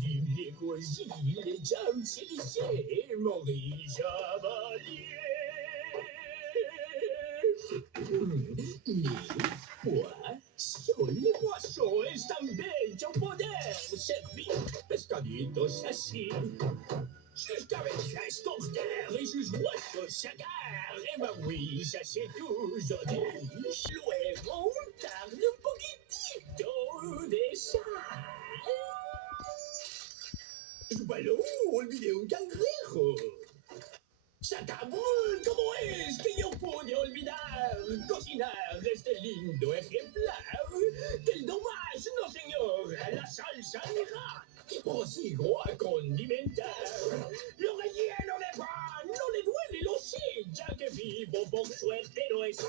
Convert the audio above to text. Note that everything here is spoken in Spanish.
Dimmi così, leggiamo Élysée, Maurice Chevalier. Les poissons están bellos poder servir pescaditos así. Sus cabezas torcer y sus huesos sacar. Maurice hace tus órdenes. Luego untarle un poquitito de sal. Bueno, olvidé un cangrejo. ¡Sacabrón! ¿Cómo es que yo pude olvidar cocinar este lindo ejemplar? Del dommage, no señor, la salsa ira y prosigo a condimentar. Lo relleno de pan, no le duele, lo sé, ya que vivo por suerte no está.